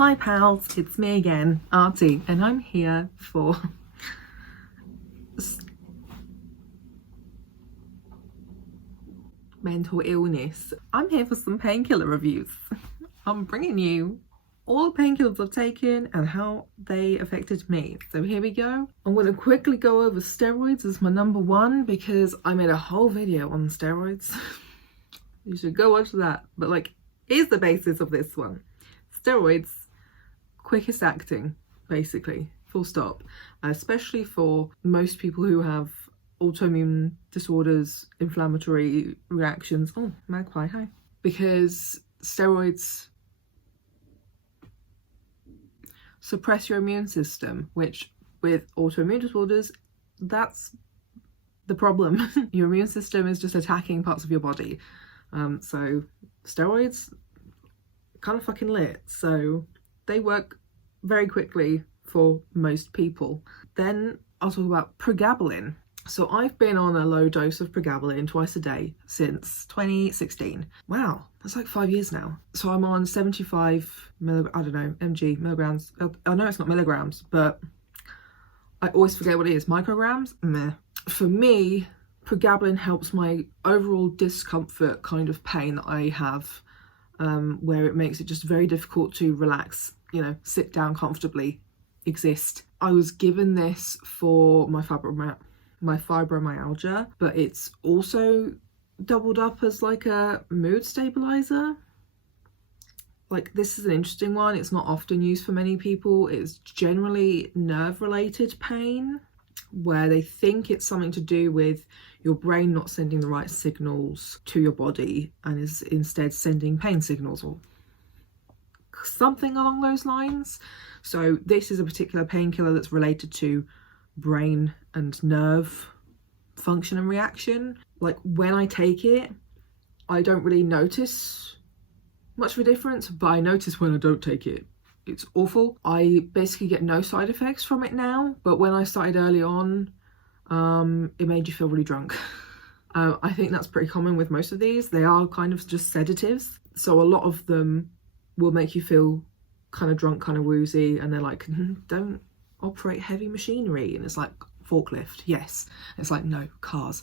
Hi pals, it's me again, Artie, and I'm here for mental illness. I'm here for some painkiller reviews. I'm bringing you all the painkillers I've taken and how they affected me. So here we go. I'm going to quickly go over steroids as my number one because I made a whole video on steroids. You should go watch that. But like, here's the basis of this one. Steroids, quickest acting, basically, full stop. Especially for most people who have autoimmune disorders, inflammatory reactions. Oh, magpie, hi. Because steroids suppress your immune system, which with autoimmune disorders, that's the problem. Your immune system is just attacking parts of your body. So steroids, kind of fucking lit. So they work very quickly for most people. Then I'll talk about Progabalin. So I've been on a low dose of Progabalin twice a day since 2016. Wow, that's like 5 years now. So I'm on 75 milligrams. I know it's not milligrams, but I always forget what it is. Micrograms? Meh. For me, Progabalin helps my overall discomfort kind of pain that I have, where it makes it just very difficult to relax, you know, sit down comfortably, exist. I was given this for my fibromyalgia, but it's also doubled up as like a mood stabilizer. Like, this is an interesting one. It's not often used for many people. It's generally nerve-related pain, where they think it's something to do with your brain not sending the right signals to your body and is instead sending pain signals or something along those lines. So this is a particular painkiller that's related to brain and nerve function and reaction. Like, when I take it, I don't really notice much of a difference, but I notice when I don't take it. It's awful. I basically get no side effects from it now, but when I started early on, it made you feel really drunk. I think that's pretty common with most of these. They are kind of just sedatives, so a lot of them will make you feel kind of drunk, kind of woozy, and they're like, don't operate heavy machinery, and it's like, forklift, yes. It's like, no, cars.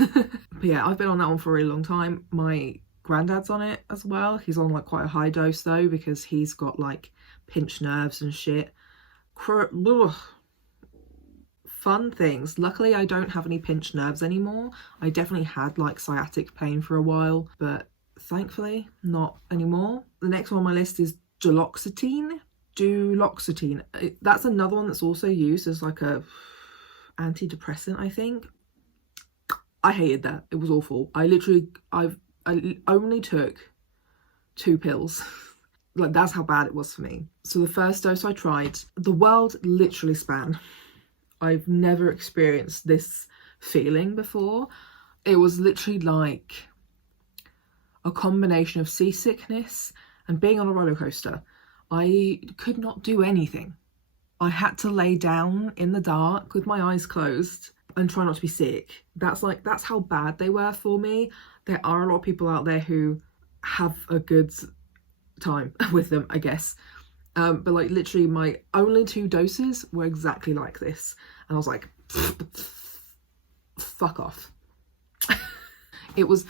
But yeah, I've been on that one for a really long time. My granddad's on it as well. He's on like quite a high dose though, because he's got like pinched nerves and shit. Fun things. Luckily I don't have any pinched nerves anymore. I definitely had like sciatic pain for a while, but thankfully not anymore. The next one on my list is duloxetine. That's another one that's also used as like a antidepressant, I think. I hated that. It was awful. I only took 2 pills. Like, that's how bad it was for me. So the first dose I tried, the world literally span. I've never experienced this feeling before. It was literally like a combination of seasickness and being on a roller coaster. I could not do anything. I had to lay down in the dark with my eyes closed and try not to be sick. That's how bad they were for me. There are a lot of people out there who have a good time with them, I guess. But like, literally my only 2 doses were exactly like this. And I was like, fuck off. It was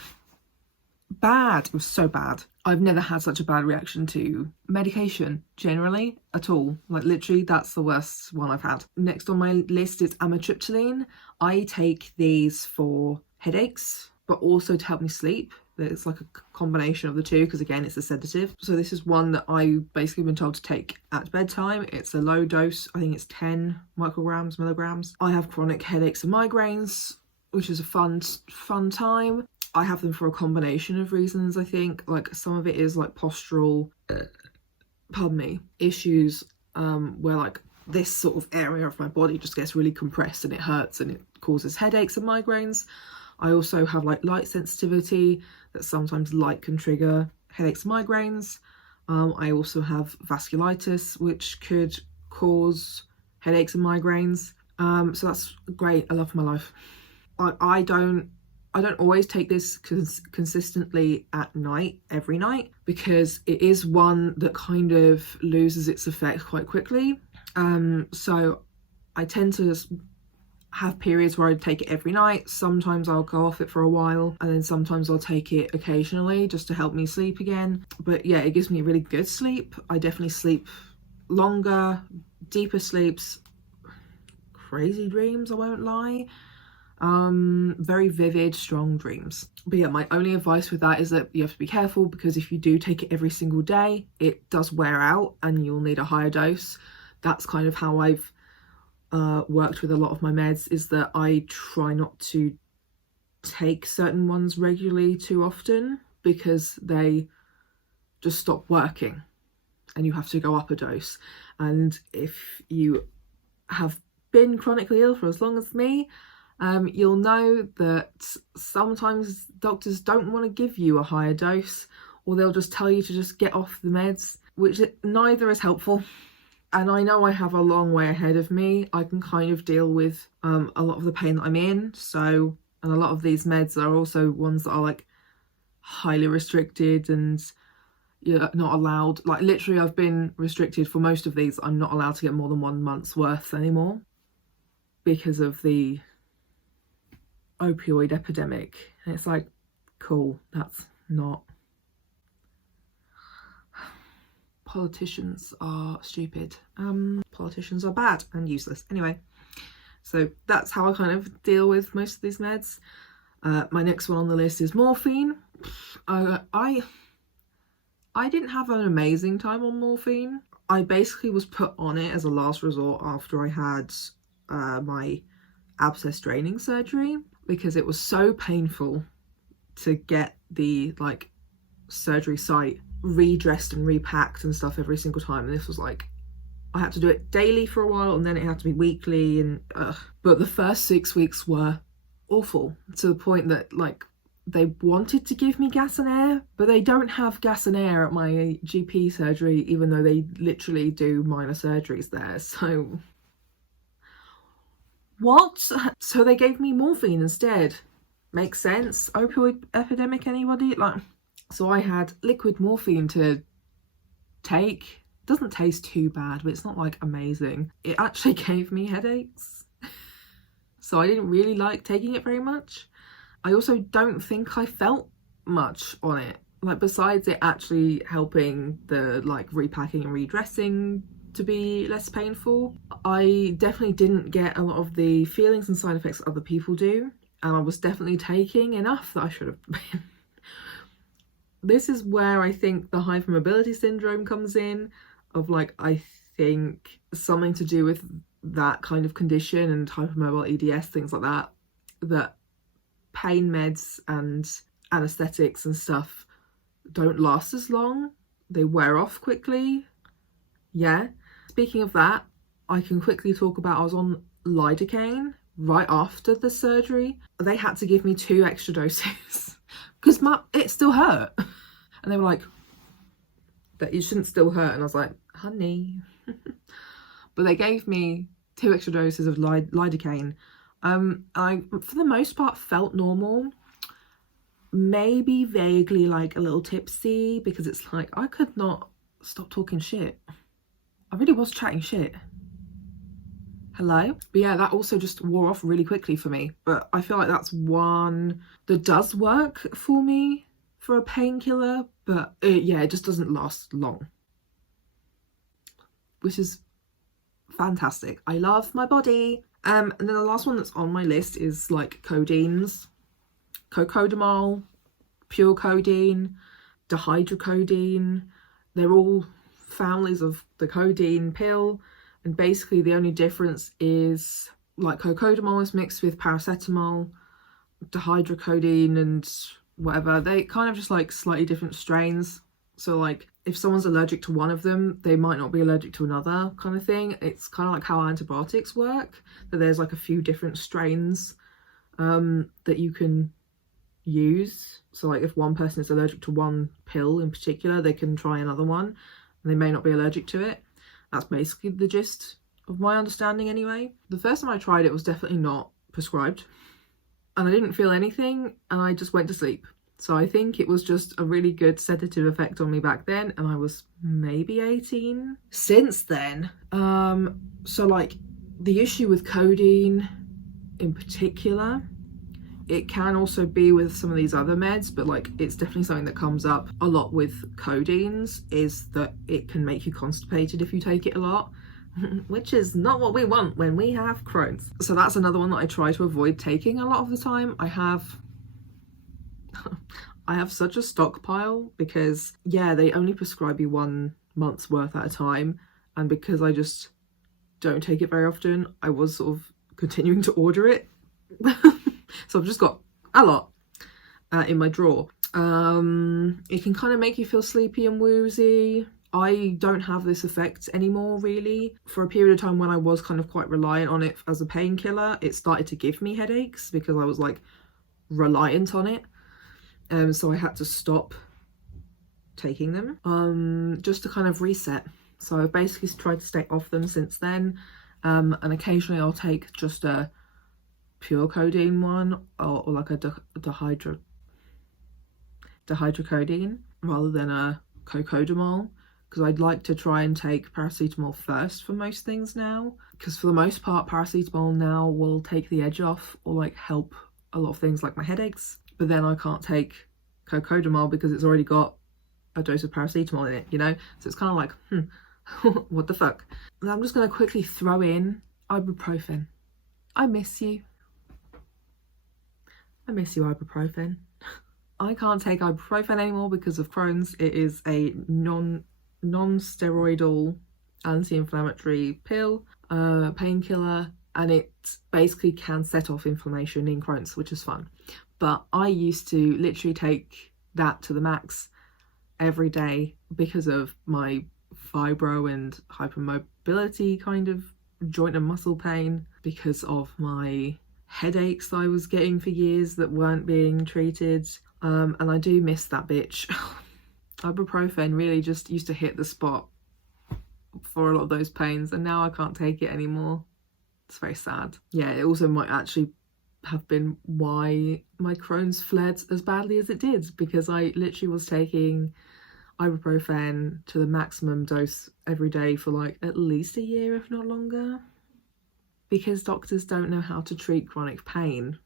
bad. It was so bad. I've never had such a bad reaction to medication generally at all. Like, literally, that's the worst one I've had. Next on my list is Amitriptyline. I take these for headaches, but also to help me sleep. It's like a combination of the two, because again, it's a sedative. So this is one that I've basically been told to take at bedtime. It's a low dose. I think it's 10 milligrams. I have chronic headaches and migraines, which is a fun time. I have them for a combination of reasons, I think. Like, some of it is like postural, issues, where like this sort of area of my body just gets really compressed and it hurts and it causes headaches and migraines. I also have like light sensitivity, that sometimes light can trigger headaches and migraines. I also have vasculitis, which could cause headaches and migraines. So that's great. I love my life. I I don't always take this consistently at night, every night, because it is one that kind of loses its effect quite quickly. So I tend to have periods where I take it every night. Sometimes I'll go off it for a while, and then sometimes I'll take it occasionally just to help me sleep again. But yeah, it gives me really good sleep. I definitely sleep longer, deeper sleeps, crazy dreams, I won't lie. Very vivid, strong dreams. But yeah, my only advice with that is that you have to be careful, because if you do take it every single day, it does wear out and you'll need a higher dose. That's kind of how I've worked with a lot of my meds, is that I try not to take certain ones regularly too often, because they just stop working and you have to go up a dose. And if you have been chronically ill for as long as me, you'll know that sometimes doctors don't want to give you a higher dose, or they'll just tell you to just get off the meds, which neither is helpful. And I know I have a long way ahead of me. I can kind of deal with a lot of the pain that I'm in. So, and a lot of these meds are also ones that are like highly restricted, and you're not allowed, like literally I've been restricted for most of these. I'm not allowed to get more than 1 month's worth anymore because of the opioid epidemic. And it's like, cool, that's not... Politicians are stupid. Politicians are bad and useless. Anyway, so that's how I kind of deal with most of these meds. My next one on the list is morphine. I didn't have an amazing time on morphine. I basically was put on it as a last resort after I had my abscess draining surgery, because it was so painful to get the like surgery site redressed and repacked and stuff every single time. And this was like, I had to do it daily for a while, and then it had to be weekly, and but the first 6 weeks were awful, to the point that like they wanted to give me gas and air, but they don't have gas and air at my GP surgery, even though they literally do minor surgeries there. So what? So they gave me morphine instead. Makes sense. Opioid epidemic, anybody? Like, so I had liquid morphine to take. Doesn't taste too bad, but it's not like amazing. It actually gave me headaches. So I didn't really like taking it very much. I also don't think I felt much on it. Like, besides it actually helping the like repacking and redressing to be less painful, I definitely didn't get a lot of the feelings and side effects that other people do. And I was definitely taking enough that I should have been. This is where I think the hypermobility syndrome comes in, of like, I think something to do with that kind of condition and hypermobile EDS, things like that, that pain meds and anesthetics and stuff don't last as long. They wear off quickly. Yeah. Speaking of that, I can quickly talk about, I was on Lidocaine right after the surgery. They had to give me 2 extra doses because it still hurt. And they were like, that it shouldn't still hurt. And I was like, honey. But they gave me 2 extra doses of Lidocaine. I, for the most part, felt normal. Maybe vaguely like a little tipsy, because it's like, I could not stop talking shit. I really was chatting shit. Hello? But yeah, that also just wore off really quickly for me. But I feel like that's one that does work for me for a painkiller. But yeah, it just doesn't last long. Which is fantastic. I love my body. And then the last one that's on my list is like codeines. Cocodamol, pure codeine, dihydrocodeine. They're all families of the codeine pill. And basically the only difference is like cocodamol is mixed with paracetamol, dihydrocodeine and whatever. They kind of just like slightly different strains. So like if someone's allergic to one of them, they might not be allergic to another, kind of thing. It's kind of like how antibiotics work, that there's like a few different strains that you can use. So like if one person is allergic to one pill in particular, they can try another one and they may not be allergic to it. That's basically the gist of my understanding anyway. The first time I tried it was definitely not prescribed. and I didn't feel anything, and I just went to sleep. So I think it was just a really good sedative effect on me back then, and I was maybe 18. Since then, so like the issue with codeine in particular, it can also be with some of these other meds, but like it's definitely something that comes up a lot with codeines, is that it can make you constipated if you take it a lot, which is not what we want when we have Crohn's. So that's another one that I try to avoid taking a lot of the time. I have such a stockpile because, yeah, they only prescribe you 1 month's worth at a time, and because I just don't take it very often, I was sort of continuing to order it. So I've just got a lot in my drawer. It can kind of make you feel sleepy and woozy. I don't have this effect anymore, really. For a period of time when I was kind of quite reliant on it as a painkiller, it started to give me headaches because I was like reliant on it. So I had to stop taking them just to kind of reset. So I've basically tried to stay off them since then, and occasionally I'll take just a pure codeine one, or like a dihydrocodeine rather than a cocodamol, because I'd like to try and take paracetamol first for most things now, because for the most part paracetamol now will take the edge off or like help a lot of things like my headaches, but then I can't take cocodamol because it's already got a dose of paracetamol in it, you know? So it's kind of like, what the fuck? And I'm just going to quickly throw in ibuprofen. I miss you. I miss you, ibuprofen. I can't take ibuprofen anymore because of Crohn's. It is a non-steroidal anti-inflammatory pill, painkiller, and it basically can set off inflammation in Crohn's, which is fun. But I used to literally take that to the max every day because of my fibro and hypermobility kind of joint and muscle pain, because of my headaches that I was getting for years that weren't being treated, and I do miss that bitch. Ibuprofen really just used to hit the spot for a lot of those pains, and now I can't take it anymore. It's very sad. Yeah, it also might actually have been why my Crohn's flared as badly as it did, because I literally was taking ibuprofen to the maximum dose every day for like at least a year, if not longer, because doctors don't know how to treat chronic pain.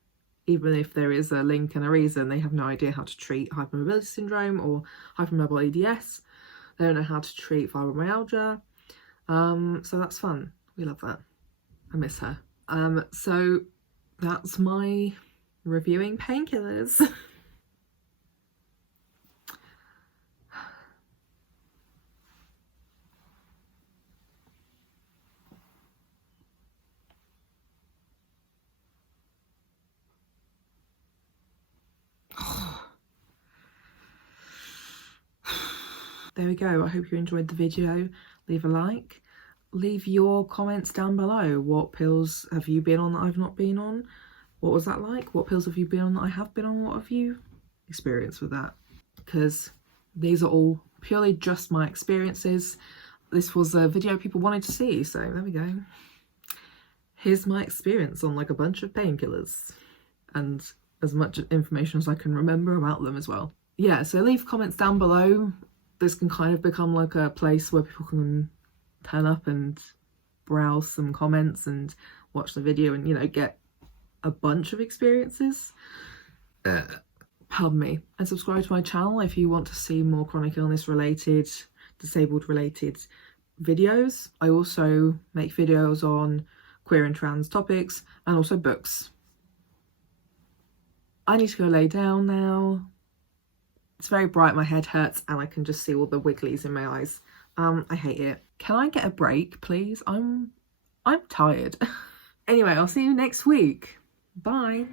Even if there is a link and a reason, they have no idea how to treat hypermobility syndrome or hypermobile EDS. They don't know how to treat fibromyalgia. So that's fun. We love that. I miss her. So that's my reviewing painkillers. There we go. I hope you enjoyed the video. Leave a like. Leave your comments down below. What pills have you been on that I've not been on? What was that like? What pills have you been on that I have been on? What have you experienced with that? Because these are all purely just my experiences. This was a video people wanted to see, so there we go. Here's my experience on like a bunch of painkillers and as much information as I can remember about them as well. Yeah, so leave comments down below. This can kind of become like a place where people can turn up and browse some comments and watch the video and, you know, get a bunch of experiences. Pardon me. And subscribe to my channel if you want to see more chronic illness related, disabled related videos. I also make videos on queer and trans topics and also books. I need to go lay down now. It's very bright, my head hurts, and I can just see all the wigglies in my eyes. I hate it. Can I get a break, please? I'm tired. Anyway, I'll see you next week. Bye.